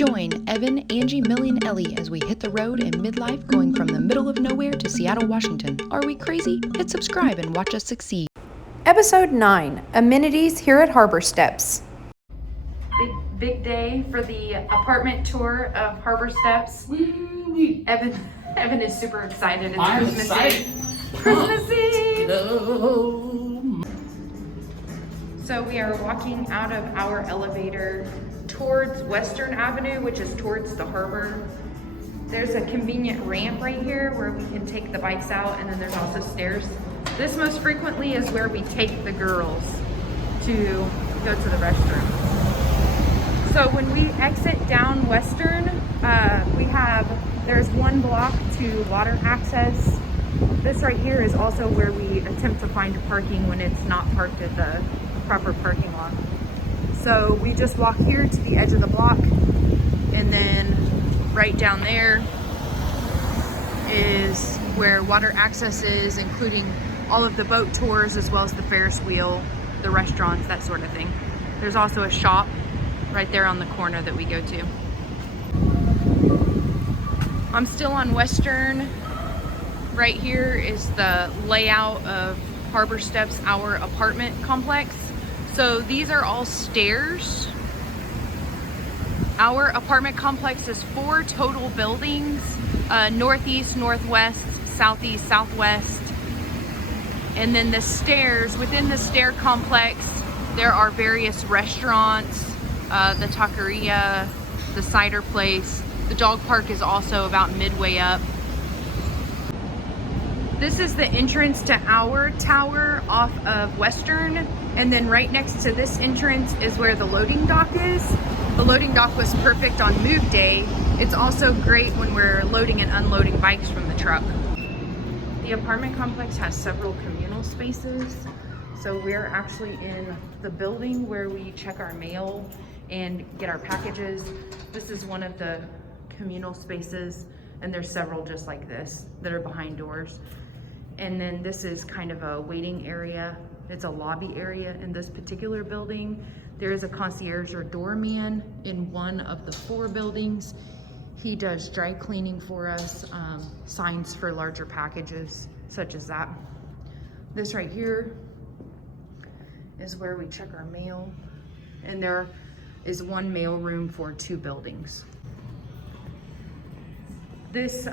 Join Evan, Angie, Millie, and Ellie as we hit the road in midlife, going from the middle of nowhere to Seattle, Washington. Are we crazy? Hit subscribe and watch us succeed. Episode 9, Amenities here at Harbor Steps. Big day for the apartment tour of Harbor Steps. Evan is super excited. It's Christmas Eve. Christmas Eve! So we are walking out of our elevator towards Western Avenue, which is towards the harbor. There's a convenient ramp right here where we can take the bikes out, and then there's also stairs. This most frequently is where we take the girls to go to the restroom. So when we exit down Western, there's one block to water access. This right here is also where we attempt to find parking when it's not parked at the proper parking lot. So we just walk here to the edge of the block, and then right down there is where water access is, including all of the boat tours as well as the Ferris wheel, the restaurants, that sort of thing. There's also a shop right there on the corner that we go to. I'm still on Western. Right here is the layout of Harbor Steps, our apartment complex. So these are all stairs. Our apartment complex is 4 total buildings, northeast, northwest, southeast, southwest. And then the stairs, within the stair complex, there are various restaurants, the taqueria, the cider place. The dog park is also about midway up. This is the entrance to our tower off of Western, and then right next to this entrance is where the loading dock is. The loading dock was perfect on move day. It's also great when we're loading and unloading bikes from the truck. The apartment complex has several communal spaces. So we're actually in the building where we check our mail and get our packages. This is one of the communal spaces, and there's several just like this that are behind doors. And then this is kind of a waiting area. It's a lobby area in this particular building. There is a concierge or doorman in one of the 4 buildings. He does dry cleaning for us, signs for larger packages, such as that. This right here is where we check our mail. And there is one mail room for 2 buildings. This,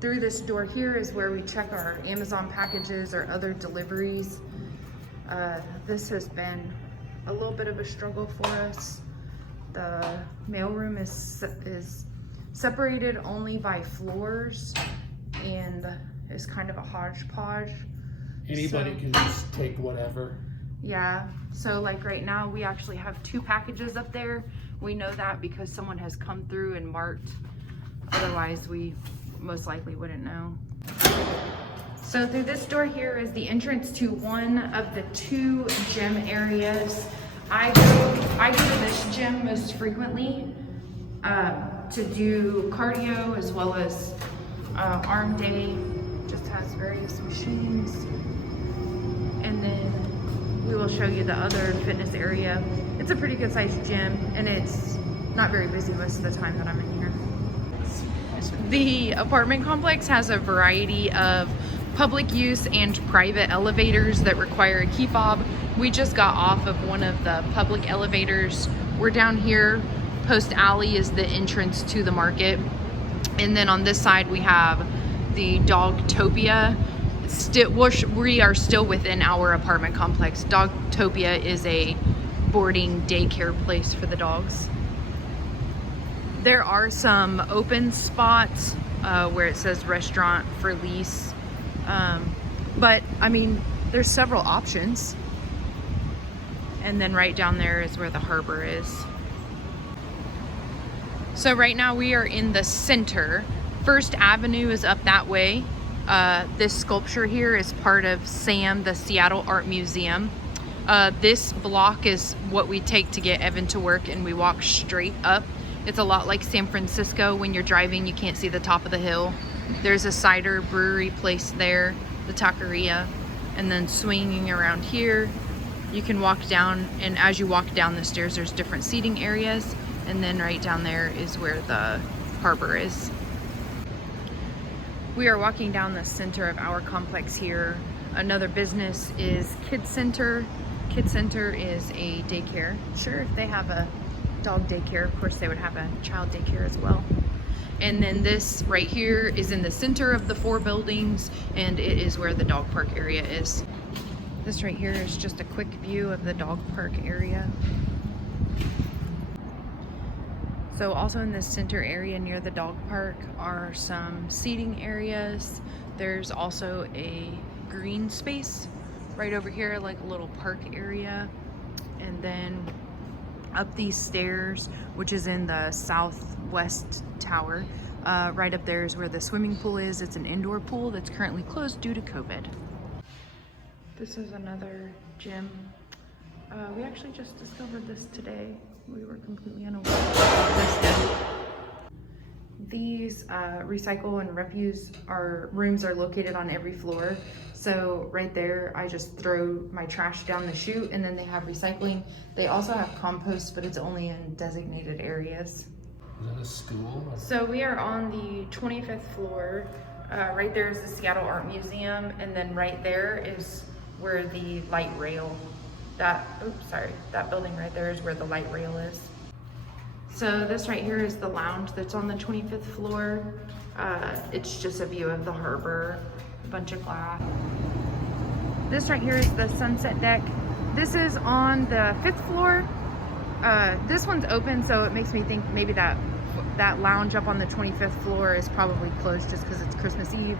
through this door here is where we check our Amazon packages or other deliveries. This has been a little bit of a struggle for us. The mailroom is separated only by floors and is kind of a hodgepodge. Anybody can just take whatever. Yeah, so like right now we actually have 2 packages up there. We know that because someone has come through and marked. Otherwise we most likely wouldn't know. So through this door here is the entrance to one of the 2 gym areas. I go to this gym most frequently to do cardio as well as arm day. Just has various machines. And then we will show you the other fitness area. It's a pretty good sized gym, and it's not very busy most of the time that I'm in here. The apartment complex has a variety of public use and private elevators that require a key fob. We just got off of one of the public elevators. We're down here. Post Alley is the entrance to the market. And then on this side we have the Dogtopia. We are still within our apartment complex. Dogtopia is a boarding daycare place for the dogs. There are some open spots where it says restaurant for lease. But I mean, there's several options. And then right down there is where the harbor is. So right now we are in the center. First Avenue is up that way. This sculpture here is part of SAM, the Seattle Art Museum. This block is what we take to get Evan to work, and we walk straight up. It's a lot like San Francisco. When you're driving, you can't see the top of the hill. There's a cider brewery place there, the taqueria, and then swinging around here, you can walk down, and as you walk down the stairs, there's different seating areas. And then right down there is where the harbor is. We are walking down the center of our complex here. Another business is Kid Center. Kid Center is a daycare. Sure, if they have a dog daycare, of course they would have a child daycare as well. And then this right here is in the center of the 4 buildings, and it is where the dog park area is. This right here is just a quick view of the dog park area. So also in this center area near the dog park are some seating areas. There's also a green space right over here, like a little park area. And then up these stairs, which is in the southwest tower, right up there is where the swimming pool is. It's an indoor pool that's currently closed due to COVID. This is another gym. We actually just discovered this today. We were completely unaware of this. These recycle and refuse rooms are located on every floor. So right there, I just throw my trash down the chute, and then they have recycling. They also have compost, but it's only in designated areas. Is that a stool? So we are on the 25th floor. Right there is the Seattle Art Museum, and then right there is where the light rail, that building right there is where the light rail is. So this right here is the lounge that's on the 25th floor. It's just a view of the harbor, a bunch of glass. This right here is the sunset deck. This is on the 5th floor. This one's open, so it makes me think maybe that lounge up on the 25th floor is probably closed just because it's Christmas Eve.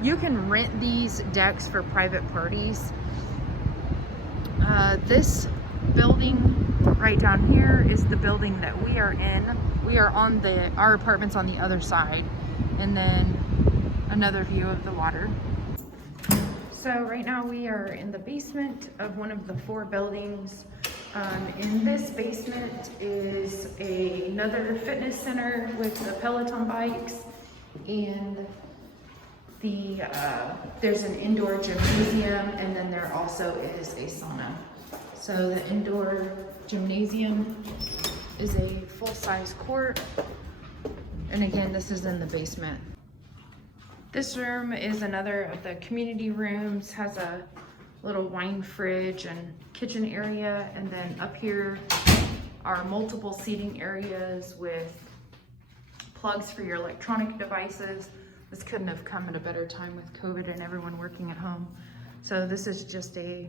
You can rent these decks for private parties. This building right down here is the building that we are in. We are on our apartment's on the other side, and then another view of the water. So right now we are in the basement of one of the 4 buildings. In this basement is another fitness center with the Peloton bikes, and there's an indoor gymnasium, and then there also is a sauna. So the indoor gymnasium is a full-size court, and again, this is in the basement. This room is another of the community rooms, has a little wine fridge and kitchen area, and then up here are multiple seating areas with plugs for your electronic devices. This couldn't have come at a better time with COVID and everyone working at home. So this is just a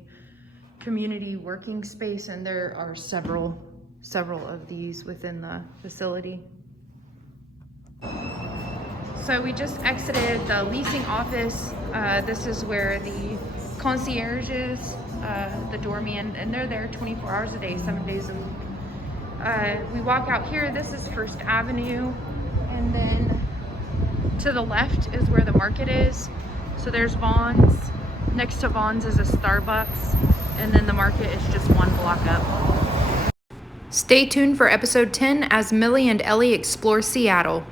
community working space, and there are several of these within the facility. So we just exited the leasing office. This is where the concierge is, the doorman, and they're there 24 hours a day, 7 days a week. We walk out here, this is First Avenue, and then to the left is where the market is. So there's Vaughn's. Next to Vaughn's is a Starbucks, and then the market is just 1 block up. Stay tuned for episode 10 as Millie and Ellie explore Seattle.